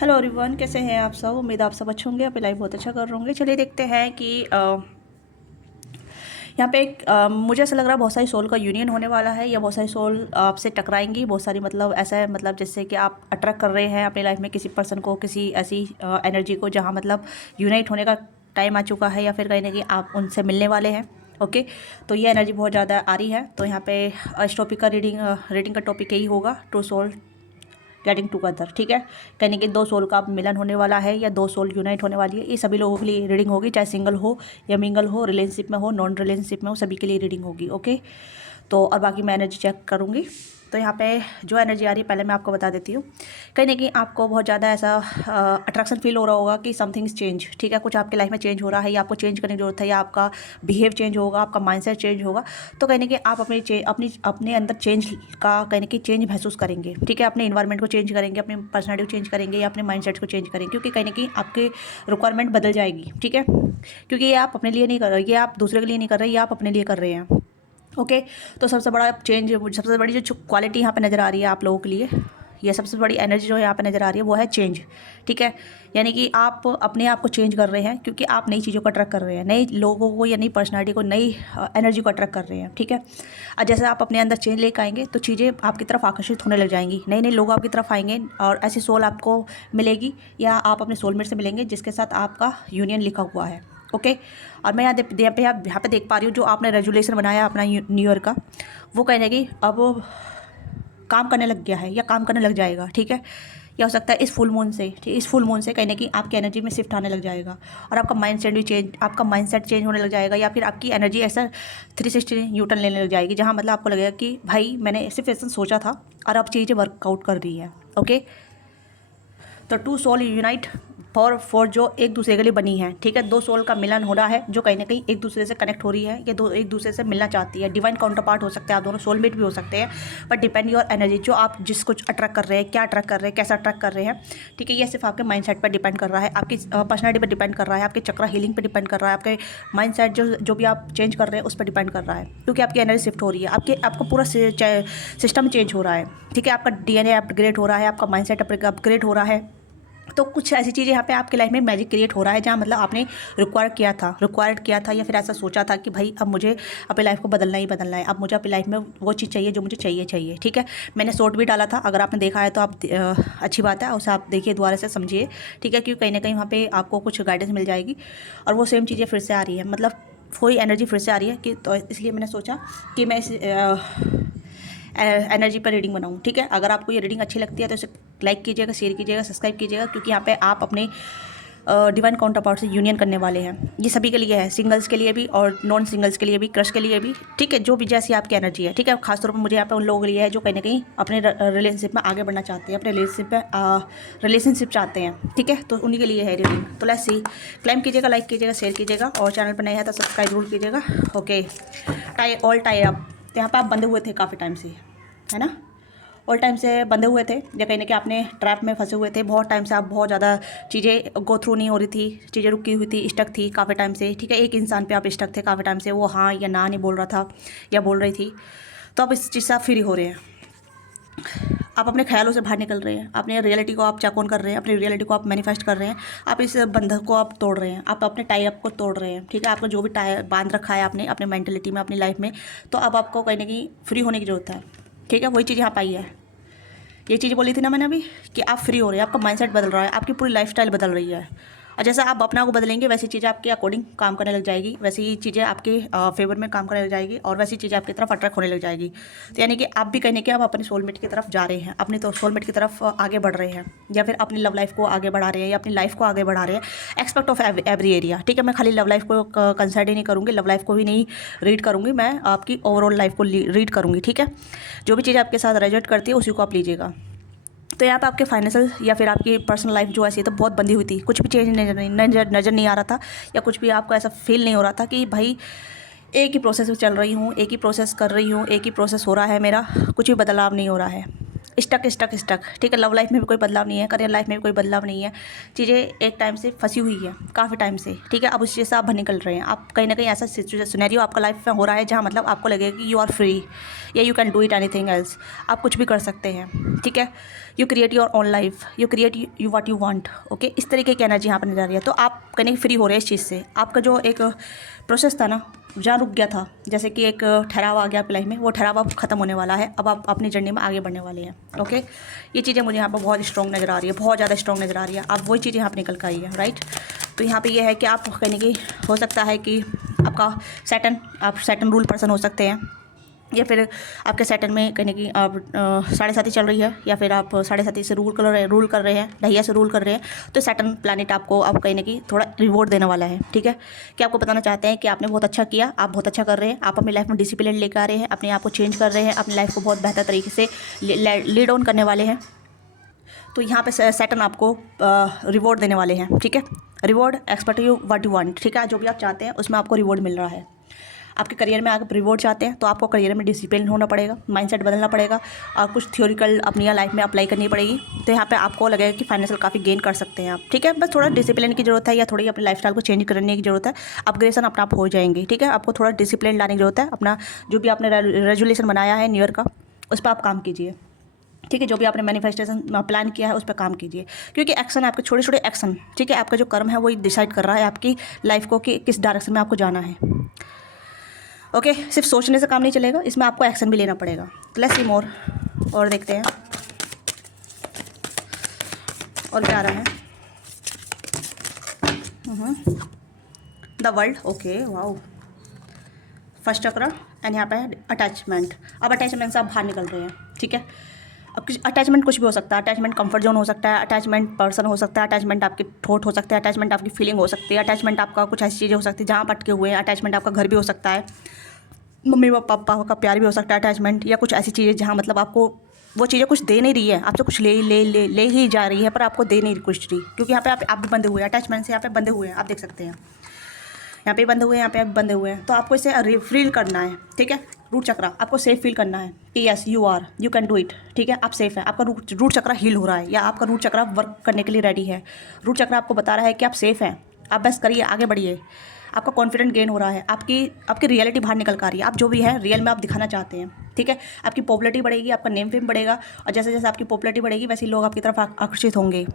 Hello everyone, कैसे हैं आप सब। उम्मीद आप सब अच्छे होंगे, अपनी लाइफ बहुत अच्छा कर रहे होंगे। चलिए देखते हैं कि यहाँ पे एक मुझे ऐसा लग रहा है बहुत सारी सोल का यूनियन होने वाला है, या बहुत सारी सोल आपसे टकराएंगी। बहुत सारी मतलब ऐसा है, मतलब जैसे कि आप अट्रैक्ट कर रहे हैं अपनी लाइफ में किसी पर्सन को, किसी ऐसी एनर्जी को जहाँ मतलब यूनाइट होने का टाइम आ चुका है, या फिर कहीं ना कहीं आप उनसे मिलने वाले हैं। ओके, तो ये एनर्जी बहुत ज़्यादा आ रही है। तो यहाँ पे इस टॉपिक का रीडिंग का टॉपिक यही होगा, ट्रू सोल गेटिंग टुगेदर। ठीक है, कहने कि दो सोल का मिलन होने वाला है, या दो सोल यूनाइट होने वाली है। ये सभी लोगों के लिए रीडिंग होगी, चाहे सिंगल हो या मिंगल हो, रिलेशनशिप में हो, नॉन रिलेशनशिप में हो, सभी के लिए रीडिंग होगी। ओके, तो और बाकी मैं एनर्जी चेक करूँगी। तो यहाँ पे जो एनर्जी आ रही है पहले मैं आपको बता देती हूँ। कहीं ना कहीं आपको बहुत ज़्यादा ऐसा अट्रैक्शन फील हो रहा होगा कि समथिंग्स चेंज। ठीक है, कुछ आपके लाइफ में चेंज हो रहा है, या आपको चेंज करने की जरूरत है, या आपका बिहेव चेंज होगा, आपका माइंडसेट चेंज होगा। तो कहीं ना कहीं आप अपने अंदर चेंज का कहीं ना कहीं चेंज महसूस करेंगे। ठीक है, अपने इन्वायरमेंट को चेंज करेंगे, अपनी पर्सनैलिटी को चेंज करेंगे, या अपने माइंडसेट को चेंज करेंगे, क्योंकि कहीं ना कहीं आपके रिक्वायरमेंट बदल जाएगी। ठीक है, क्योंकि ये आप अपने लिए नहीं कर रहे, ये आप दूसरे के लिए नहीं कर रहे, ये आप अपने लिए कर रहे हैं। ओके, तो सबसे बड़ा चेंज, सबसे बड़ी जो क्वालिटी यहाँ पे नज़र आ रही है आप लोगों के लिए, ये सबसे बड़ी एनर्जी जो यहाँ पे नज़र आ रही है वो है चेंज। ठीक है, यानी कि आप अपने आप को चेंज कर रहे हैं, क्योंकि आप नई चीज़ों को अट्रैक्ट कर रहे हैं, नए लोगों को या नई पर्सनालिटी को, नई एनर्जी को अट्रैक्ट कर रहे हैं। ठीक है, और जैसे आप अपने अंदर चेंज लेकर आएंगे तो चीज़ें आपकी तरफ आकर्षित होने लग जाएंगी, नए नए लोग आपकी तरफ आएंगे, और ऐसी सोल आपको मिलेगी, या आप अपने सोलमेट से मिलेंगे जिसके साथ आपका यूनियन लिखा हुआ है। ओके, और मैं यहाँ पे देख पा रही हूँ, जो आपने रेजुलेशन बनाया अपना न्यू ईयर का, वो कहने की अब वो काम करने लग गया है, या काम करने लग जाएगा। ठीक है, या हो सकता है इस फुल मून से, ठीक, इस फुल मून से कहने की आपकी एनर्जी में शिफ्ट आने लग जाएगा, और आपका माइंडसेट चेंज होने लग जाएगा, या फिर आपकी एनर्जी ऐसा 360 न्यूटन लेने लग जाएगी, जहाँ मतलब आपको लगेगा कि भाई मैंने सिर्फ ऐसा सोचा था और अब चीज़ें वर्कआउट कर रही हैं। ओके, तो टू सोल यूनाइट फॉर जो एक दूसरे के लिए बनी है। ठीक है, दो सोल का मिलन हो रहा है, जो कहीं ना कहीं एक दूसरे से कनेक्ट हो रही है, या दो एक दूसरे से मिलना चाहती है। डिवाइन काउंटर पार्ट हो सकते हैं, आप दोनों सोलमेट भी हो सकते हैं, बट डिपेंड योर एनर्जी, जो आप जिसको अट्रैक्ट कर रहे हैं, क्या अट्रैक्ट कर रहे हैं, कैसा अट्रैक्ट कर रहे हैं। ठीक है, ये सिर्फ आपके माइंडसेट पर डिपेंड कर रहा है, आपकी पर्सनैलिटी पर डिपेंड कर रहा है, आपके चक्रा हीलिंग पर डिपेंड कर रहा है, आपके माइंडसेट जो भी आप चेंज कर रहे हैं उस पर डिपेंड कर रहा है, क्योंकि आपकी एनर्जी शिफ्ट हो रही है, आपको पूरा सिस्टम चेंज हो रहा है। ठीक है, आपका डीएनए अपग्रेड हो रहा है, आपका माइंडसेट अपग्रेड हो रहा है। तो कुछ ऐसी चीज़ें यहाँ पे आपकी लाइफ में मैजिक क्रिएट हो रहा है, जहाँ मतलब आपने रिक्वायर्ड किया था, या फिर ऐसा सोचा था कि भाई अब मुझे अपनी लाइफ को बदलना ही बदलना है, अब मुझे अपनी लाइफ में वो चीज़ चाहिए जो मुझे चाहिए। ठीक है, मैंने शॉर्ट भी डाला था, अगर आपने देखा है तो आप अच्छी बात है, उसे आप देखिए, दोबारा से समझिए। ठीक है, क्योंकि कहीं ना कहीं वहाँ पर आपको कुछ गाइडेंस मिल जाएगी, और वो सेम चीज़ें फिर से आ रही है, मतलब वही एनर्जी फिर से आ रही है कि, तो इसलिए मैंने सोचा कि मैं इस एनर्जी पर रीडिंग बनाऊँ। ठीक है, अगर आपको ये रीडिंग अच्छी लगती है तो इसे लाइक कीजिएगा, शेयर कीजिएगा, सब्सक्राइब कीजिएगा, क्योंकि यहाँ पे आप अपने डिवाइन काउंटर पार्ट से यूनियन करने वाले हैं। ये सभी के लिए है, सिंगल्स के लिए भी और नॉन सिंगल्स के लिए भी, क्रश के लिए भी। ठीक है, जो भी जैसी आपकी एनर्जी है। ठीक है, खासतौर पर मुझे यहाँ पे उन लोगों के लिए है जो कहीं ना कहीं अपने रिलेशनशिप में आगे बढ़ना चाहते हैं, अपने रिलेशनशिप चाहते हैं। ठीक है, तो उन्हीं के लिए है रीडिंग। तो लेट्स सी, क्लाइम कीजिएगा, लाइक कीजिएगा, शेयर कीजिएगा, और चैनल पर नए हैं तो सब्सक्राइब जरूर कीजिएगा। ओके, टाई अप, तो यहाँ पर आप बंधे हुए थे काफ़ी टाइम से, है ना, ऑल टाइम से बंधे हुए थे, या कहीं ना कि आपने ट्रैप में फंसे हुए थे। बहुत टाइम से आप बहुत ज़्यादा चीज़ें गो थ्रू नहीं हो रही थी, चीज़ें रुकी हुई थी, स्टक थी काफ़ी टाइम से। ठीक है, एक इंसान पे आप स्टक थे काफ़ी टाइम से, वो हाँ या ना नहीं बोल रहा था, या बोल रही थी। तो आप इस चीज़ से आप फ्री हो रहे हैं, आप अपने ख्यालों से बाहर निकल रहे हैं, अपने रियलिटी को आप चेक ऑन कर रहे हैं, अपनी रियलिटी को आप मैनिफेस्ट कर रहे हैं, आप इस बंधन को आप तोड़ रहे हैं, आप अपने टाई अप को तोड़ रहे हैं। ठीक है, आपको जो भी टाई बांध रखा है आपने अपने मेंटलिटी में, अपनी लाइफ में, तो अब आपको कहीं ना कहीं फ्री होने की ज़रूरत है। ठीक है, वही चीज़ यहाँ पाई है, ये चीज़ बोली थी ना मैंने अभी, कि आप फ्री हो रहे हैं, आपका माइंडसेट बदल रहा है, आपकी पूरी लाइफस्टाइल बदल रही है, और जैसा आप अपना को बदलेंगे वैसी चीज़ें आपके अकॉर्डिंग काम करने लग जाएगी, वैसी ही चीज़ें आपके फेवर में काम करने लग जाएगी, और वैसी चीज़ें आपकी तरफ अट्रैक्ट होने लग जाएगी। तो यानी कि आप भी कहने के आप अपने सोलमेट की तरफ जा रहे हैं, अपने तो सोलमेट की तरफ आगे बढ़ रहे हैं, या फिर अपनी लव लाइफ को आगे बढ़ा रहे हैं, या अपनी लाइफ को आगे बढ़ा रहे हैं, एक्सपेक्ट ऑफ एवरी एरिया। ठीक है, मैं खाली लव लाइफ को कंसिडर ही नहीं करूँगी, लव लाइफ को भी नहीं रीड करूँगी, मैं आपकी ओवरऑल लाइफ को रीड करूँगी। ठीक है, जो भी चीज़ आपके साथ रेजोनेट करती है उसी को आप लीजिएगा। तो यहाँ पे आपके फाइनेंशियल या फिर आपकी पर्सनल लाइफ जो ऐसी तो बहुत बंदी हुई थी, कुछ भी चेंज नज़र नहीं आ रहा था, या कुछ भी आपको ऐसा फील नहीं हो रहा था कि भाई एक ही प्रोसेस में चल रही हूँ, एक ही प्रोसेस कर रही हूँ, एक ही प्रोसेस हो रहा है मेरा, कुछ भी बदलाव नहीं हो रहा है। स्टक स्टक स्टक, ठीक है। लव लाइफ में भी कोई बदलाव नहीं है, करियर लाइफ में भी कोई बदलाव नहीं है, चीज़ें एक टाइम से फंसी हुई है, काफ़ी टाइम से, ठीक है। अब उस चीज़ से आप बाहर निकल रहे हैं। आप कहीं ना कहीं ऐसा सिनेरियो आपका लाइफ में हो रहा है जहाँ मतलब आपको लगेगा कि यू आर फ्री या you can do it anything else, आप कुछ भी कर सकते हैं, ठीक है। You create your own life, you create you what you want, okay. इस तरीके की एनर्जी यहाँ पर नजर आ रही है। तो आप कहीं फ्री हो रहे हैं इस चीज़ से। आपका जो एक प्रोसेस था ना, जहाँ रुक गया था, जैसे कि एक ठहराव आ गया आपकी लाइफ में, वो ठहराव अब खत्म होने वाला है। अब आप अपनी जर्नी में आगे बढ़ने वाले हैं, ओके। ये चीज़ें मुझे यहाँ पर बहुत स्ट्रॉन्ग नज़र आ रही है, बहुत ज़्यादा स्ट्रॉन्ग नज़र आ रही है। आप वही चीज़ यहाँ पर निकल कर आई है, राइट। तो यहाँ पे ये है कि आप कहने की हो सकता है कि आपका आप सैटर्न रूल पर्सन हो सकते हैं, या फिर आपके सैटर्न में कहने की आप 7.5 चल रही है, या फिर आप 7.5 से रूल कर रहे हैं, ढैया से रूल कर रहे हैं। तो सैटर्न प्लैनेट आपको अब कहने की थोड़ा रिवॉर्ड देने वाला है, ठीक है। कि आपको बताना चाहते हैं कि आपने बहुत अच्छा किया, आप बहुत अच्छा कर रहे हैं, आप अपनी लाइफ में डिसिप्लिन लेकर आ रहे हैं, अपने आप को चेंज कर रहे हैं, अपनी लाइफ को बहुत बेहतर तरीके से लीड ऑन करने वाले हैं। तो यहाँ पे सैटर्न आपको रिवॉर्ड देने वाले हैं, ठीक है। Reward expect you what you want, ठीक है। जो भी आप चाहते हैं उसमें आपको रिवॉर्ड मिल रहा है। आपके करियर में आप रिवॉर्ड चाहते हैं तो आपको करियर में डिसिप्लिन होना पड़ेगा, माइंडसेट बदलना पड़ेगा, और कुछ थ्योरिकल अपनी लाइफ में अप्लाई करनी पड़ेगी। तो यहाँ पे आपको लगेगा कि फाइनेंशियल काफ़ी गेन कर सकते हैं आप, ठीक है। बस थोड़ा डिसिप्लिन की जरूरत है, या थोड़ी अपनी लाइफस्टाइल को चेंज करने की जरूरत है। अपग्रेडेशन अपना आप हो जाएंगे, ठीक है। आपको थोड़ा डिसिप्लिन लाने की जरूरत है। अपना जो भी आपने रेजोल्यूशन बनाया है न्यू ईयर का, उस पर आप काम कीजिए, ठीक है। जो भी आपने मैनिफेस्टेशन प्लान किया है उस पर काम कीजिए, क्योंकि एक्शन आपके छोटे छोटे एक्शन, ठीक है। आपका जो कर्म है वही डिसाइड कर रहा है आपकी लाइफ को कि किस डायरेक्शन में आपको जाना है, ओके। सिर्फ सोचने से काम नहीं चलेगा, इसमें आपको एक्शन भी लेना पड़ेगा। लेट्स सी मोर, और देखते हैं और क्या आ रहा है। The world, okay, wow. First चक्र, एंड यहाँ पे अटैचमेंट। अब अटैचमेंट से आप बाहर निकल रहे हैं, ठीक है। अब अटैचमेंट कुछ भी हो सकता है। अटैचमेंट कंफर्ट जोन हो सकता है, अटैचमेंट पर्सन हो सकता है, अटैचमेंट आपके थॉट हो सकते हैं, अटैचमेंट आपकी फीलिंग हो सकती है, अटैचमेंट आपका कुछ ऐसी चीज़ें हो सकती है जहाँ आप अटके हुए हैं, अटैचमेंट आपका घर भी हो सकता है, मम्मी पापा का प्यार भी हो सकता है अटैचमेंट, या कुछ ऐसी चीज़ें जहाँ मतलब आपको वो चीज़ें कुछ दे नहीं रही है, आपसे कुछ ले ही जा रही है, पर आपको दे नहीं कुछ रही, क्योंकि यहाँ पे आप भी बंधे हुए हैं अटैचमेंट से। यहाँ पे बंधे हुए हैं, आप देख सकते हैं, यहाँ पे बंधे हुए हैं, यहाँ पे बंधे हुए हैं। तो आपको इसे फील करना है, ठीक है। रूट चक्रा आपको सेफ फील करना है कि yes you can do it, ठीक है। आप सेफ है, आपका रूट चक्रा हील हो रहा है, या आपका रूट चक्रा वर्क करने के लिए रेडी है। रूट चक्रा आपको बता रहा है कि आप सेफ हैं, आप बस करिए, आगे बढ़िए। आपका कॉन्फिडेंट गेन हो रहा है, आपकी रियलिटी बाहर निकल कर आ रही है, आप जो भी है रियल में आप दिखाना चाहते हैं, ठीक है। आपकी पॉपुलैरिटी बढ़ेगी, आपका नेम फेम बढ़ेगा, और जैसे जैसे आपकी पॉपुलैरिटी बढ़ेगी वैसे ही लोग आपकी तरफ आकर्षित होंगे,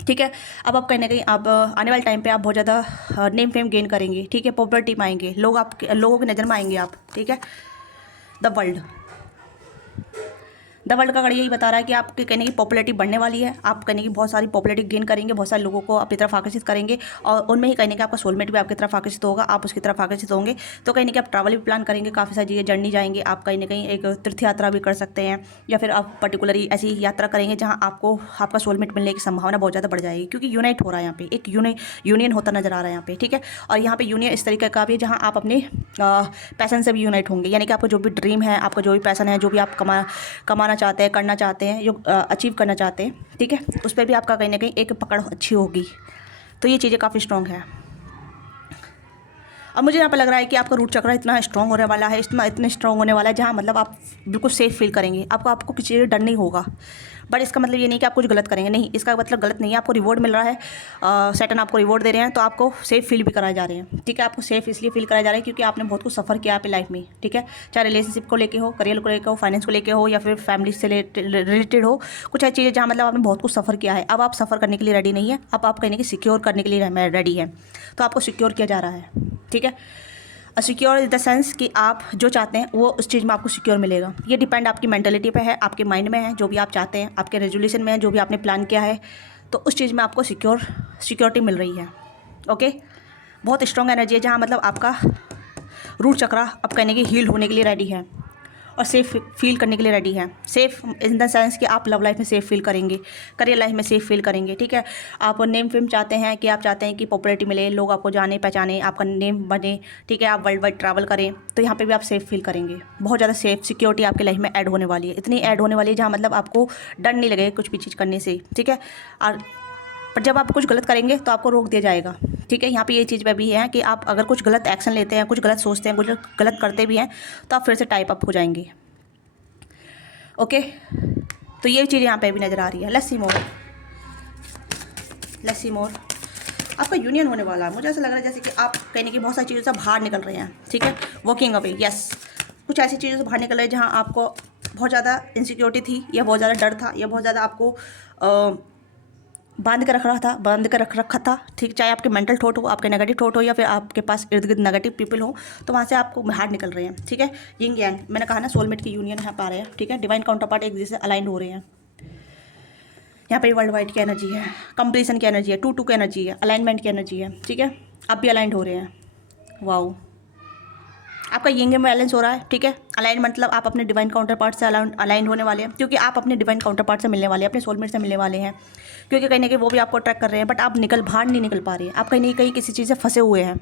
ठीक है। अब आप कहीं ना कहीं आप आने वाले टाइम पे आप बहुत ज़्यादा नेम फेम गेन करेंगे, ठीक है। पॉपुलैरिटी में आएंगे लोग, लोगों की नज़र में आएंगे आप, ठीक है। द वर्ल्ड का कड़ी यही बता रहा है कि आपके कहने की पॉपुलैरिटी बढ़ने वाली है। आप कहने की बहुत सारी पॉपुलैरिटी गेन करेंगे, बहुत सारे लोगों को अपनी तरफ आकर्षित करेंगे, और उनमें ही कहने कि आपका सोलमेट भी आपकी तरफ आकर्षित होगा, आप उसकी तरफ आकर्षित होंगे। तो कहीं ना कि आप ट्रैवल भी प्लान करेंगे, काफ़ी सारी जगह जर्नी जाएंगे, आप कहीं ना कहीं एक तीर्थ यात्रा भी कर सकते हैं, या फिर आप पर्टिकुलरली ऐसी यात्रा करेंगे जहाँ आपको आपका सोलमेट मिलने की संभावना बहुत ज़्यादा बढ़ जाएगी, क्योंकि यूनाइट हो रहा है यहाँ पे, एक यूनियन होता नजर आ रहा है यहाँ पे, ठीक है। और यहाँ पे यूनियन इस तरीके का भी है जहाँ आप अपने पैसन से भी यूनाइट होंगे, यानी कि आपको जो भी ड्रीम है, आपका जो भी पैसन है, जो भी आप कमाना चाहते हैं, करना चाहते हैं, जो अचीव करना चाहते हैं, ठीक है, उस पर भी आपका कहीं ना कहीं एक पकड़ अच्छी होगी। तो ये चीज़ें काफ़ी स्ट्रॉन्ग है। अब मुझे यहाँ पर लग रहा है कि आपका रूट चक्र इतना स्ट्रॉन्ग होने वाला है, इतने स्ट्रॉन्ग होने वाला है जहाँ मतलब आप बिल्कुल सेफ फील करेंगे, आपको किसी चीज़ डर नहीं होगा। बट इसका मतलब ये नहीं कि आप कुछ गलत करेंगे, नहीं, इसका मतलब गलत नहीं है। आपको रिवॉर्ड मिल रहा है, सैटर्न आपको रिवॉर्ड दे रहे हैं, तो आपको सेफ फील भी कराए जा रहे हैं, ठीक है। आपको सेफ इसलिए फील कराए जा रहे हैं क्योंकि आपने बहुत कुछ सफ़र किया आपकी लाइफ में, ठीक है। चाहे रिलेशनशिप को लेके हो, करियर को लेकर हो, फाइनेंस को लेकर हो, या फिर फैमिली से रिलेटेड हो, कुछ ऐसी चीज़ें जहाँ मतलब आपने बहुत कुछ सफ़र किया है। अब आप सफ़र करने के लिए रेडी नहीं है, अब आप कहने की सिक्योर करने के लिए रेडी है। तो आपको सिक्योर किया जा रहा है, ठीक है। सिक्योर इन द सेंस कि आप जो चाहते हैं वो उस चीज़ में आपको सिक्योर मिलेगा। ये डिपेंड आपकी मेंटलिटी पे है, आपके माइंड में है, जो भी आप चाहते हैं, आपके रेजोल्यूशन में है, जो भी आपने प्लान किया है, तो उस चीज़ में आपको सिक्योरिटी मिल रही है, ओके। बहुत स्ट्रॉन्ग एनर्जी है जहाँ मतलब आपका रूट चक्रा अब कहने की हील होने के लिए रेडी है, और सेफ फील करने के लिए रेडी है। सेफ इन द सेंस कि आप लव लाइफ में सेफ फील करेंगे, करियर लाइफ में सेफ फील करेंगे, ठीक है। आप नेम फेम चाहते हैं कि आप चाहते हैं कि पॉपुलैरिटी मिले, लोग आपको जाने पहचाने, आपका नेम बने, ठीक है। आप वर्ल्ड वाइड ट्रैवल करें, तो यहाँ पे भी आप सेफ फील करेंगे। बहुत ज़्यादा सेफ सिक्योरिटी आपकी लाइफ में ऐड होने वाली है, इतनी ऐड होने वाली है जहाँ मतलब आपको डर नहीं लगेगा कुछ भी चीज़ करने से, ठीक है। और पर जब आप कुछ गलत करेंगे तो आपको रोक दिया जाएगा, ठीक है। यहाँ पे ये चीज़ पे भी है कि आप अगर कुछ गलत एक्शन लेते हैं, कुछ गलत सोचते हैं, कुछ गलत करते भी हैं, तो आप फिर से टाइप अप हो जाएंगे, ओके। तो ये चीज़ यहाँ पे भी नज़र आ रही है। Let's see more, let's see more. आपका यूनियन होने वाला है। मुझे ऐसा लग रहा है जैसे कि आप कहीं ना कहीं बहुत सारी चीज़ों से बाहर निकल रहे हैं, ठीक है, वॉकिंग अवे। यस, कुछ ऐसी चीज़ों से बाहर निकल रहे हैं जहाँ आपको बहुत ज़्यादा इनसिक्योरिटी थी, या बहुत ज़्यादा डर था, या बहुत ज़्यादा आपको बांध के रख रखा था, ठीक। चाहे आपके मेंटल थॉट हो, आपके नेगेटिव थॉट हो, या फिर आपके पास इर्द गिर्द नेगेटिव पीपल हो, तो वहाँ से आपको बाहर निकल रहे हैं, ठीक है। यिंग यांग, मैंने कहा ना, सोलमेट की यूनियन यहाँ पर आ रहे हैं, ठीक है। डिवाइन काउंटर पार्ट एक दूसरे से अलाइन हो रहे हैं। यहाँ पे वर्ल्ड वाइड की एनर्जी है, कंप्लीसन की एनर्जी है, 2-2 की एनर्जी है, अलाइनमेंट की एनर्जी है, ठीक है। आप भी अलाइंड हो रहे हैं। वाओ, आपका यिंग में बैलेंस हो रहा है, ठीक है। अलाइन मतलब आप अपने डिवाइन काउंटर पार्ट से अलाइन होने वाले हैं, क्योंकि आप अपने डिवाइन काउंटर पार्ट से मिलने वाले हैं, अपने सोलमेट से मिलने वाले हैं, क्योंकि कहीं ना कहीं वो भी आपको अट्रैक्ट कर रहे हैं, बट आप बाहर नहीं निकल पा रहे हैं। आप कहीं ना कहीं किसी चीज़ से फंसे हुए हैं,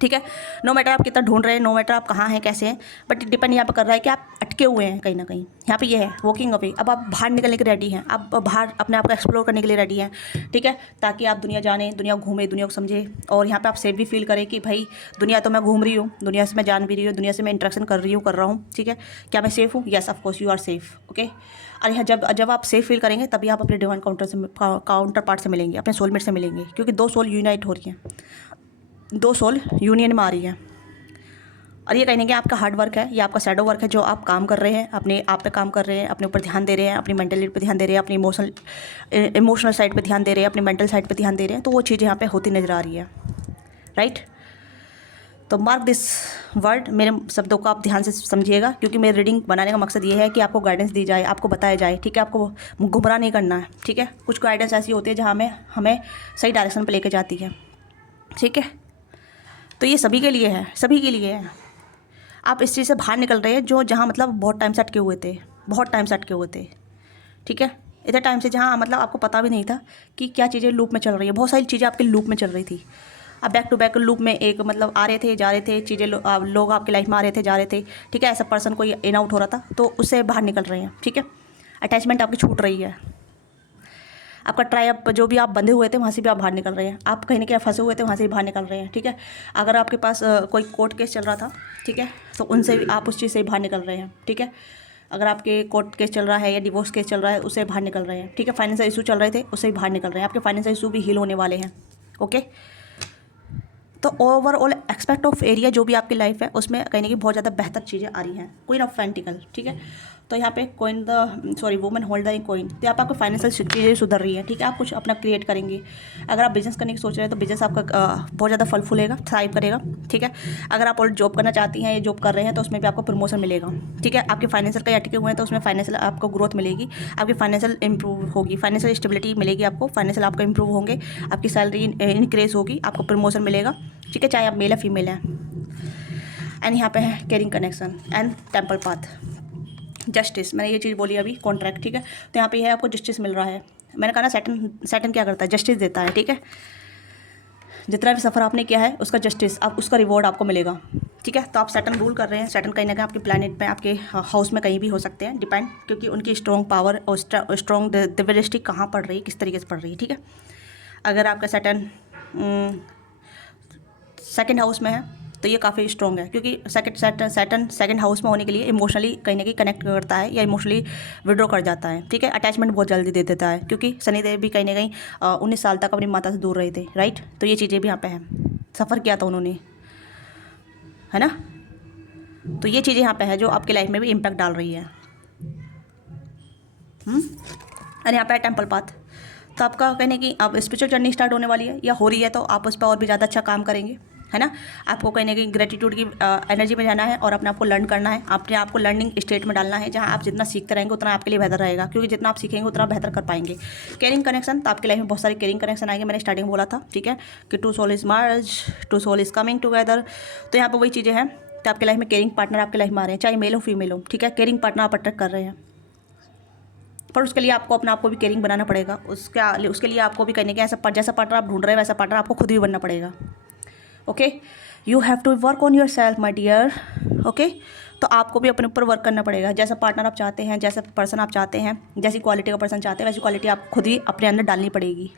ठीक है। नो मैटर आप कितना ढूंढ रहे हैं, नो मैटर आप कहाँ हैं, कैसे हैं, बट डिपेंड यहाँ पर कर रहा है कि आप अटके हुए हैं कहीं ना कहीं। यहाँ पे ये है वॉकिंग अवे। अब आप बाहर निकलने के रेडी हैं, आप बाहर अपने आप को एक्सप्लोर करने के लिए रेडी हैं, ठीक है, ताकि आप दुनिया जाने, दुनिया घूमे, दुनिया को समझे, और यहाँ पे आप सेफ भी फील करें कि भाई दुनिया तो मैं घूम रही हूँ, दुनिया से मैं जान भी रही हूँ, दुनिया से मैं इंटरेक्शन कर रहा हूँ, ठीक है। क्या मैं सेफ़ हूँ? Yes, of course you are safe, okay. और यहाँ जब आप सेफ फील करेंगे तभी आप अपने डिवाइन काउंटर पार्ट से मिलेंगे, अपने सोलमेट से मिलेंगे, क्योंकि 2 सोल यूनाइट हो रही हैं, 2 सोल यूनियन में आ रही है। और ये कहने कि आपका हार्ड वर्क है, ये आपका शैडो वर्क है, जो आप काम कर रहे हैं, अपने आप पे काम कर रहे हैं, अपने ऊपर ध्यान दे रहे हैं, अपनी मेंटलिटी पे ध्यान दे रहे हैं, अपनी इमोशनल साइड पे ध्यान दे रहे हैं, अपनी मेंटल साइड पे ध्यान दे रहे हैं, तो वो चीज़ यहाँ पे होती नज़र आ रही है, राइट। तो मार्क दिस वर्ड, मेरे शब्दों को आप ध्यान से समझिएगा, क्योंकि मेरी रीडिंग बनाने का मकसद ये है कि आपको गाइडेंस दी जाए, आपको बताया जाए, ठीक है। आपको गुमराह नहीं करना है, ठीक है। कुछ गाइडेंस ऐसी होती है जहाँ हमें सही डायरेक्शन पर लेके जाती है, ठीक है। तो ये सभी के लिए है, सभी के लिए है। आप इस चीज़ से बाहर निकल रहे हैं जहाँ मतलब बहुत टाइम से अटके हुए थे, बहुत टाइम से अटके हुए थे, ठीक है। इतने टाइम से जहाँ मतलब आपको पता भी नहीं था कि क्या चीज़ें लूप में चल रही है, बहुत सारी चीज़ें आपके लूप में चल रही थी। अब बैक टू बैक लूप में एक मतलब आ रहे थे, जा रहे थे, चीज़ें लोग आपकी लाइफ में आ रहे थे, जा रहे थे, ठीक है। ऐसा पर्सन कोई इन आउट हो रहा था, तो उससे बाहर निकल रहे हैं, ठीक है। अटैचमेंट आपकी छूट रही है, आपका ट्राई अप जो भी आप बंधे हुए थे वहाँ से भी आप बाहर निकल रहे हैं, आप कहीं ना कहीं फंसे हुए थे वहाँ से भी बाहर निकल रहे हैं, ठीक है। अगर आपके पास कोई कोर्ट केस चल रहा था, ठीक है, तो उनसे भी आप उस चीज़ से बाहर निकल रहे हैं, ठीक है। अगर आपके कोर्ट केस चल रहा है या डिवोर्स केस चल रहा है, उससे बाहर निकल रहे हैं, ठीक है। फाइनेंशियल इशू चल रहे थे, उससे भी बाहर निकल रहे हैं, आपके फाइनेंशियल इशू भी हील होने वाले हैं, ओके। तो ओवरऑल एक्सपेक्ट ऑफ एरिया जो भी आपकी लाइफ है उसमें कहीं ना कहीं बहुत ज़्यादा बेहतर चीज़ें आ रही हैं। क्वीन ऑफ पेंटिकल, ठीक है। तो यहाँ पे coin woman hold the coin, तो यहाँ पे आपको फाइनेंशियल चीज़ें सुधर रही है, ठीक है। आप कुछ अपना क्रिएट करेंगे। अगर आप बिजनेस करने की सोच रहे हैं तो बिजनेस आपका बहुत ज़्यादा फल फूलेगा, थ्राइव करेगा, ठीक है। अगर आप और जॉब करना चाहती हैं या जॉब कर रहे हैं तो उसमें भी आपको प्रमोशन मिलेगा, ठीक है। आपके फाइनेंशियल कहीं अटके हुए हैं तो उसमें फाइनेंशियल आपको ग्रोथ मिलेगी, आपकी फाइनेंशियल इंप्रूव होगी, फाइनेंशियल स्टेबिलिटी मिलेगी आपको, फाइनेंशियल आपका इंप्रूव होंगे, आपकी सैलरी इंक्रीज होगी, आपको प्रमोशन मिलेगा, ठीक है, चाहे आप मेल या फीमेल हैं। एंड यहाँ पे है caring connection and temple path, justice. मैंने ये चीज़ बोली अभी, कॉन्ट्रैक्ट, ठीक है। तो यहाँ पे है आपको जस्टिस मिल रहा है। मैंने कहा ना सैटर्न क्या करता है, जस्टिस देता है, ठीक है। जितना भी सफ़र आपने किया है उसका जस्टिस, आप उसका रिवॉर्ड आपको मिलेगा, ठीक है। तो आप सैटर्न रूल कर रहे हैं, सैटर्न कहीं ना कहीं आपके प्लैनेट पे, आपके हाउस में कहीं भी हो सकते हैं, डिपेंड, क्योंकि उनकी स्ट्रॉन्ग पावर और स्ट्रॉन्ग दिव्य दृष्टि कहाँ पड़ रही है, किस तरीके से पड़ रही है, ठीक है। अगर आपका सैटर्न सेकंड हाउस में है तो ये काफ़ी स्ट्रॉन्ग है, क्योंकि सैटर्न सेकंड हाउस में होने के लिए इमोशनली कहीं ना कहीं कनेक्ट करता है या इमोशनली विड्रॉ कर जाता है, ठीक है। अटैचमेंट बहुत जल्दी दे देता है, क्योंकि शनिदेव भी कहीं ना कहीं 19 साल तक अपनी माता से दूर रहे थे, राइट। तो ये चीज़ें भी यहाँ पे हैं, सफ़र किया था उन्होंने, है ना। तो ये चीज़ें यहाँ पे है जो आपकी लाइफ में भी इम्पैक्ट डाल रही है। और यहाँ पे है टेम्पल पाथ। तो आपका कहने की अब स्पिरिचुअल जर्नी स्टार्ट होने वाली है या हो रही है, तो आप उस पर और भी ज़्यादा अच्छा काम करेंगे, है ना। आपको कहीं ना कहीं ग्रेटिट्यूड की एनर्जी में जाना है और अपने आप को लर्न करना है, अपने आप को लर्निंग स्टेट में डालना है, जहाँ आप जितना सीखते रहेंगे उतना आपके लिए बेहतर रहेगा, क्योंकि जितना आप सीखेंगे उतना बेहतर कर पाएंगे। केयरिंग कनेक्शन, तो आपकी लाइफ में बहुत सारे केयरिंग कनेक्शन आएंगे, मैंने स्टार्टिंग में बोला था, ठीक है, कि 2 soul is merge, 2 soul is coming together. तो यहाँ पर वही चीज़ें हैं कि आपकी लाइफ में केयरिंग पार्टनर आपकी लाइफ में आ रहे हैं, चाहे मेल हो फीमेल हो, ठीक है। केयरिंग पार्टनर आप अट्रैक्ट कर रहे हैं, पर उसके लिए आपको अपना आपको भी केयरिंग बनाना पड़ेगा। उसके लिए आपको भी कहने के ऐसा जैसा पार्टनर आप ढूंढ रहे हैं वैसा पार्टनर आपको खुद भी बनना पड़ेगा, okay. You have to work on yourself my dear, okay. तो आपको भी अपने ऊपर वर्क करना पड़ेगा। जैसा पार्टनर आप चाहते हैं, जैसा पर्सन आप चाहते हैं, जैसी क्वालिटी का पर्सन चाहते हैं, वैसी क्वालिटी आप खुद ही अपने अंदर डालनी पड़ेगी,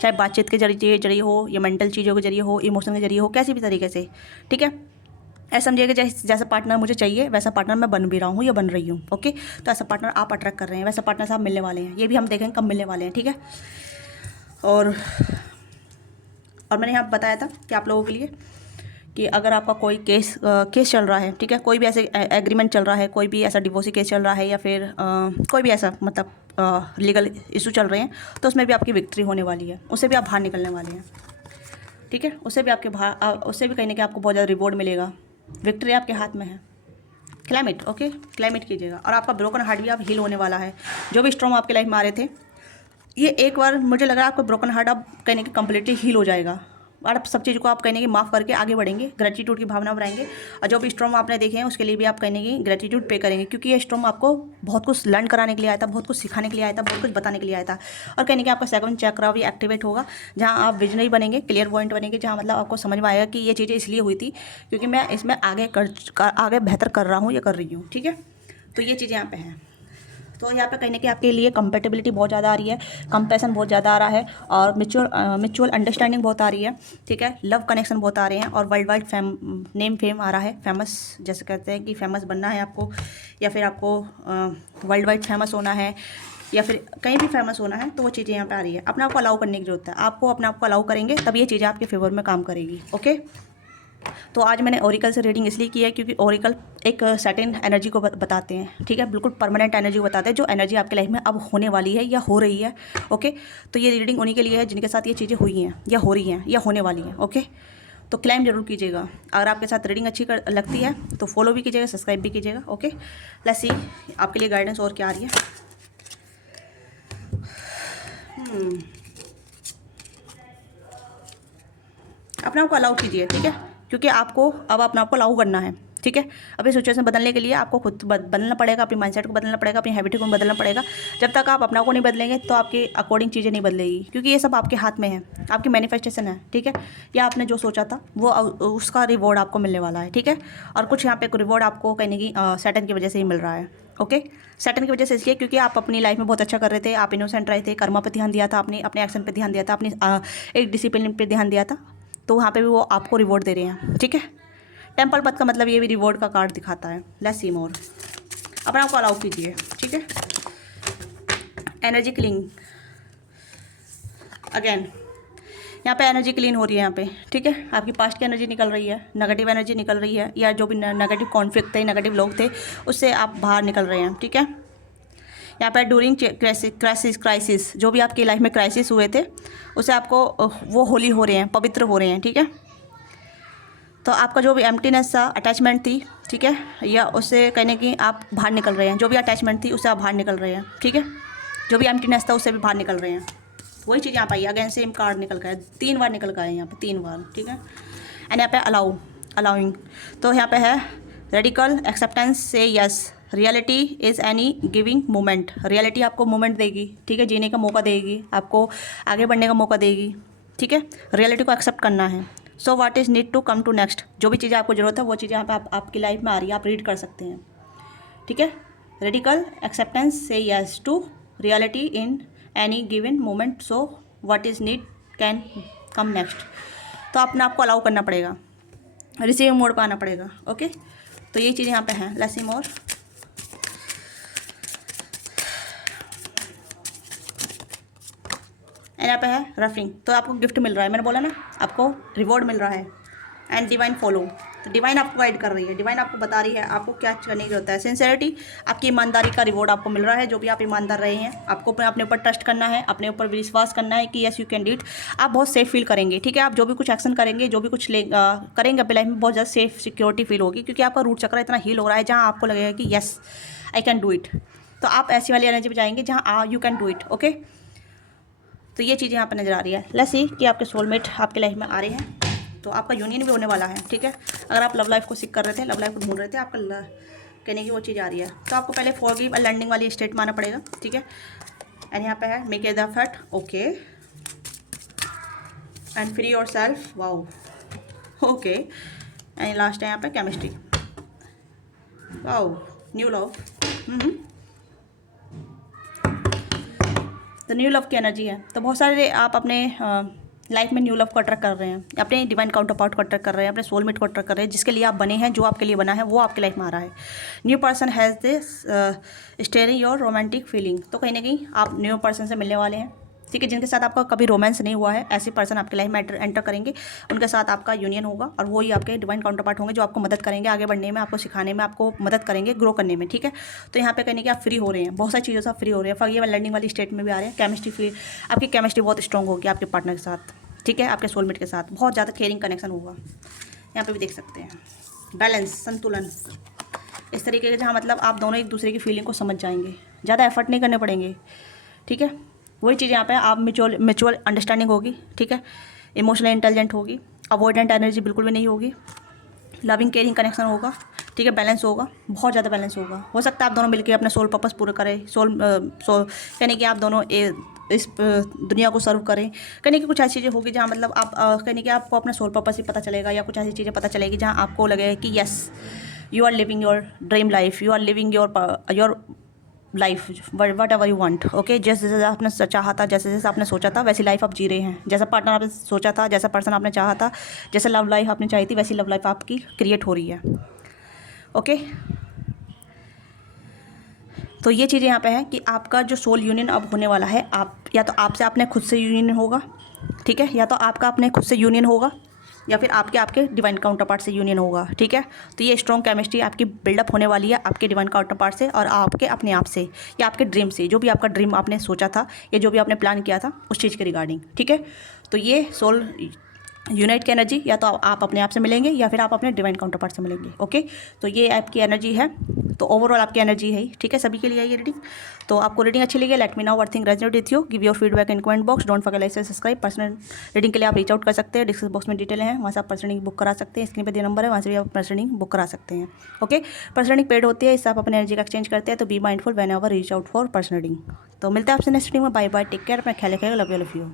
चाहे बातचीत के जरिए हो या मेंटल चीज़ों के जरिए हो, इमोशन के जरिए हो, कैसी भी तरीके से, ठीक है। ऐसा समझिए कि जैसा पार्टनर मुझे चाहिए वैसा पार्टनर मैं बन भी रहा हूँ या बन रही हूँ। ओके, तो ऐसा पार्टनर आप अट्रैक्ट कर रहे हैं, वैसा पार्टनर से आप मिलने वाले हैं। ये भी हम देखेंगे कब मिलने वाले हैं, ठीक है। और मैंने यहाँ बताया था कि आप लोगों के लिए कि अगर आपका कोई केस चल रहा है, ठीक है, कोई भी ऐसे एग्रीमेंट चल रहा है, कोई भी ऐसा डिवोर्सी केस चल रहा है, या फिर कोई भी ऐसा मतलब लीगल इशू चल रहे हैं, तो उसमें भी आपकी विक्ट्री होने वाली है, उससे भी आप बाहर निकलने वाले हैं, ठीक है। उससे भी उससे भी कहीं ना कहीं आपको बहुत ज़्यादा रिवॉर्ड मिलेगा। विक्ट्री आपके हाथ में है। क्लाइमेट, ओके, क्लाइमेट कीजिएगा। और आपका ब्रोकन हार्ट भी आप हील होने वाला है। जो भी स्ट्रॉम आपके लाइफ में आ रहे थे, ये एक बार मुझे लग रहा है आपका ब्रोकन हार्ट अब कहीं ना कहीं कम्प्लीटली हील हो जाएगा, और आप सब चीज़ को आप कहने की माफ़ करके आगे बढ़ेंगे, ग्रेटिट्यूड की भावना बढ़ाएंगे। और जो भी स्ट्रॉम आपने देखे हैं उसके लिए भी आप कहने की ग्रेटिट्यूड पे करेंगे, क्योंकि ये स्ट्रॉम आपको बहुत कुछ लर्न कराने के लिए आया था, बहुत कुछ सिखाने के लिए आया था, बहुत कुछ बताने के लिए आया था। और कहने की आपका सेकंड चक्र भी एक्टिवेट होगा, जहाँ आप विजनरी बनेंगे, क्लियर पॉइंट बनेंगे, जहाँ मतलब आपको समझ में आएगा कि ये चीज़ें इसलिए हुई थी क्योंकि मैं इसमें आगे बेहतर कर रहा हूँ या कर रही हूँ, ठीक है। तो ये चीज़ें यहाँ पे हैं। तो यहाँ पे कहीं ना कहीं आपके लिए कंपेटेबिलिटी बहुत ज़्यादा आ रही है, कंपैशन बहुत ज़्यादा आ रहा है, और म्यूचुअल अंडरस्टैंडिंग बहुत आ रही है, ठीक है। लव कनेक्शन बहुत आ रहे हैं, और वर्ल्ड वाइड फेम आ रहा है, फेमस, जैसे कहते हैं कि फेमस बनना है आपको, या फिर आपको वर्ल्ड वाइड फेमस होना है, या फिर कहीं भी फेमस होना है। तो वो चीज़ें यहाँ पे आ रही है। अपने आप को अलाउ करने की जरूरत है, आपको अपने आप को अलाउ करेंगे तब ये चीज़ें आपके फेवर में काम करेगी। ओके, तो आज मैंने ओरिकल से रीडिंग इसलिए की है क्योंकि ओरिकल एक सर्टेन एनर्जी को बताते हैं, ठीक है, बिल्कुल परमानेंट एनर्जी को बताते हैं, जो एनर्जी आपके लाइफ में अब होने वाली है या हो रही है। ओके, तो ये रीडिंग उन्हीं के लिए है जिनके साथ ये चीज़ें हुई हैं, या हो रही हैं, या होने वाली हैं। ओके, तो क्लेम जरूर कीजिएगा। अगर आपके साथ रीडिंग अच्छी लगती है तो फॉलो भी कीजिएगा, सब्सक्राइब भी कीजिएगा। ओके, लेट्स सी आपके लिए गाइडेंस और क्या आ रही है। अपने आप को अलाउ कीजिए, ठीक है, क्योंकि आपको अब अपने आप को अलाउ करना है, ठीक है। अभी सिचुएशन बदलने के लिए आपको खुद बदलना पड़ेगा, अपनी माइंडसेट को बदलना पड़ेगा, अपनी हैबिट को बदलना पड़ेगा। जब तक आप अपना को नहीं बदलेंगे तो आपके अकॉर्डिंग चीज़ें नहीं बदलेगी, क्योंकि ये सब आपके हाथ में है, आपकी मैनिफेस्टेशन है, ठीक है। या आपने जो सोचा था वो उसका रिवॉर्ड आपको मिलने वाला है, ठीक है। और कुछ यहाँ पे रिवॉर्ड आपको कहने की सैटर्न की वजह से ही मिल रहा है। ओके, सैटर्न की वजह से इसलिए क्योंकि आप अपनी लाइफ में बहुत अच्छा कर रहे थे, आप इनोसेंट रहे थे, कर्मा पे ध्यान दिया था, आपने अपने एक्शन पे ध्यान दिया था, अपनी एक डिसिप्लिन पे ध्यान दिया था, तो वहाँ पे भी वो आपको रिवॉर्ड दे रहे हैं, ठीक है। टेम्पल पथ का मतलब ये भी रिवॉर्ड का कार्ड दिखाता है। लेट्स सी मोर। अपने आप को अलाउ कीजिए, ठीक है। एनर्जी क्लीन अगेन, यहाँ पे एनर्जी क्लीन हो रही है यहाँ पे, ठीक है। आपकी पास्ट की एनर्जी निकल रही है, नेगेटिव एनर्जी निकल रही है, या जो भी नेगेटिव कॉन्फ्लिक्ट थे, नेगेटिव लोग थे, उससे आप बाहर निकल रहे हैं, ठीक है। यहाँ पर ड्यूरिंग क्राइसिस जो भी आपकी लाइफ में क्राइसिस हुए थे, उससे आपको वो होली हो रहे हैं, पवित्र हो रहे हैं, ठीक है। तो आपका जो भी एम्प्टीनेस था, अटैचमेंट थी, ठीक है, या उससे कहने की आप बाहर निकल रहे हैं। जो भी अटैचमेंट थी उससे आप बाहर निकल रहे हैं, ठीक है। जो भी एम्प्टीनेस था उससे भी बाहर निकल रहे हैं। वही चीज़ यहाँ पर आई, अगेन सेम कार्ड निकल गया, 3 बार निकल गया यहाँ पे, 3 बार, ठीक है। एंड यहाँ पे अलाउइंग, तो यहाँ पे है रेडिकल एक्सेप्टेंस से yes, reality is any giving moment. Reality आपको मोमेंट देगी, ठीक है, जीने का मौका देगी, आपको आगे बढ़ने का मौका देगी, ठीक है। रियलिटी को एक्सेप्ट करना है। So what is need to come to next, जो भी चीज़ें आपको ज़रूरत है वो चीज़ें यहाँ पे आपकी लाइफ में आ रही है, आप रीड कर सकते हैं, ठीक है। रेडिकल एक्सेप्टेंस से yes to reality in any given moment, so what is need can come next. तो अपने आप को अलाउ करना पड़ेगा, रिसीविंग मोड पर आना पड़ेगा। ओके, तो ये चीज़ें यहाँ पे हैं। लेट्स सी मोर। यहाँ पे है रफिंग, तो आपको गिफ्ट मिल रहा है, मैंने बोला ना आपको रिवॉर्ड मिल रहा है। एंड डिवाइन फॉलो, तो डिवाइन आपको गाइड कर रही है, डिवाइन आपको बता रही है आपको क्या करने की जरूरत है। सिंसेरिटी, आपकी ईमानदारी का रिवॉर्ड आपको मिल रहा है। जो भी आप ईमानदार रहे हैं, आपको अपने ऊपर ट्रस्ट करना है, अपने ऊपर विश्वास करना है कि yes you can do it. आप बहुत सेफ फील करेंगे, ठीक है। आप जो भी कुछ एक्शन करेंगे, जो भी कुछ करेंगे अपनी लाइफ में, बहुत ज़्यादा सेफ सिक्योरिटी फील होगी, क्योंकि आपका रूट चक्र इतना हील हो रहा है जहाँ आपको लगेगा कि yes I can do it. तो आप ऐसी वाली एनर्जी में जाएंगे जहाँ you can do it. Okay, तो ये चीज़ें यहाँ पर नज़र आ रही है। लेट्स सी कि आपके सोलमेट आपके लाइफ में आ रहे हैं, तो आपका यूनियन भी होने वाला है, ठीक है। अगर आप लव लाइफ को सीख कर रहे थे, लव लाइफ को ढूंढ रहे थे, आपका कहने की वो चीज़ आ रही है, तो आपको पहले फॉरगिव और लर्निंग वाली स्टेट मानना पड़ेगा, ठीक है। एंड यहाँ पे है make the effort, okay, and free your self, wow, okay. And last है यहाँ पे केमिस्ट्री, वाओ, न्यू लव, तो न्यू लव की एनर्जी है। तो बहुत सारे आप अपने लाइफ में न्यू लव को अट्रैक्ट कर रहे हैं, अपने डिवाइन काउंटर पार्ट को अट्रैक्ट कर रहे हैं, अपने सोलमेट को अट्रैक्ट कर रहे हैं, जिसके लिए आप बने हैं, जो आपके लिए बना है वो आपकी लाइफ में आ रहा है। New person has this steering your romantic feeling. तो कहीं ना कहीं आप न्यू पर्सन से मिलने वाले हैं, ठीक है, जिनके साथ आपका कभी रोमांस नहीं हुआ है, ऐसे पर्सन आपकी लाइफ में एंटर करेंगे, उनके साथ आपका यूनियन होगा और वही आपके डिवाइन काउंटर पार्ट होंगे, जो आपको मदद करेंगे आगे बढ़ने में, आपको सिखाने में, आपको मदद करेंगे ग्रो करने में, ठीक है। तो यहाँ पे कहने कि आप फ्री हो रहे हैं, बहुत सारी चीज़ों से आप फ्री हो रहे हैं, फॉर ये लर्निंग वाली स्टेट में भी आ रहे हैं। केमिस्ट्री फ्री, आपकी केमिस्ट्री बहुत स्ट्रॉन्ग होगी आपके पार्टनर के साथ, ठीक है, आपके सोलमेट के साथ बहुत ज़्यादा केयरिंग कनेक्शन होगा। यहाँ पे भी देख सकते हैं बैलेंस, संतुलन इस तरीके के, जहाँ मतलब आप दोनों एक दूसरे की फीलिंग को समझ जाएंगे, ज़्यादा एफर्ट नहीं करने पड़ेंगे, ठीक है। वही चीज़ यहाँ पे आप म्यूचुअल अंडरस्टैंडिंग होगी, ठीक है, इमोशनली इंटेलिजेंट होगी, अवॉइडेंट एनर्जी बिल्कुल भी नहीं होगी, लविंग केयरिंग कनेक्शन होगा, ठीक है, बैलेंस होगा, बहुत ज़्यादा बैलेंस होगा। हो सकता है आप दोनों मिलकर अपना सोल पर्पस पूरा करें, यानी कि आप दोनों इस दुनिया को सर्व करें। कहने की कुछ ऐसी चीज़ें होगी जहाँ मतलब आप कहने कि आपको अपना सोल पर्पस ही पता चलेगा, या कुछ ऐसी चीज़ें पता चलेगी जहाँ आपको लगे कि yes you are living your dream life, you are living your life whatever you want, okay. जैसे जैसे आपने चाहा था, जैसे जैसे आपने सोचा था, वैसी लाइफ आप जी रहे हैं, जैसा पार्टनर आपने सोचा था, जैसा पर्सन आपने चाहा था, जैसे लव लाइफ आपने चाही थी, वैसी लव लाइफ आपकी क्रिएट हो रही है, ओके। तो ये चीज़ें यहाँ पे है कि आपका जो सोल यूनियन अब होने वाला है, आप या तो आपसे अपने खुद से यूनियन होगा, ठीक है, या तो आपका अपने खुद से यूनियन होगा, या फिर आपके डिवाइन काउंटर पार्ट से यूनियन होगा, ठीक है। तो ये स्ट्रॉन्ग केमिस्ट्री आपकी बिल्डअप होने वाली है आपके डिवाइन काउंटर पार्ट से और आपके अपने आप से, या आपके ड्रीम से, जो भी आपका ड्रीम आपने सोचा था या जो भी आपने प्लान किया था उस चीज़ के रिगार्डिंग, ठीक है। तो ये सोल यूनाइट की एनर्जी या तो आप अपने आप से मिलेंगे या फिर आप अपने डिवाइन काउंटर पार्ट से मिलेंगे, ओके। तो ये आपकी एनर्जी है, तो ओवरऑल आपकी एनर्जी है, ठीक है, सभी के लिए ये रीडिंग। तो आपको रीडिंग अच्छी लगी, let me know what thing resonate with you, give your feedback in comment box, don't forget like subscribe. Personal reading के लिए आप रीच आउट कर सकते हैं, डिस्क्रिप्शन बॉक्स में डिटेल है, वहाँ से आप पर्सनल रीडिंग बुक करा सकते हैं, स्क्रीन पे दिया नंबर है, वहाँ से भी आप पर्सनल रीडिंग बुक करा सकते हैं, ओके। पर्सनल रीडिंग पेड होती है, इससे आप अपने एनर्जी का एक्सचेंज करते हैं, तो be mindful when ever reach out for personal reading. तो मिलते हैं आपसे नेक्स्ट रीडिंग में, बाय बाय, टेक केयर, अपना ख्याल रखिएगा, लव यू।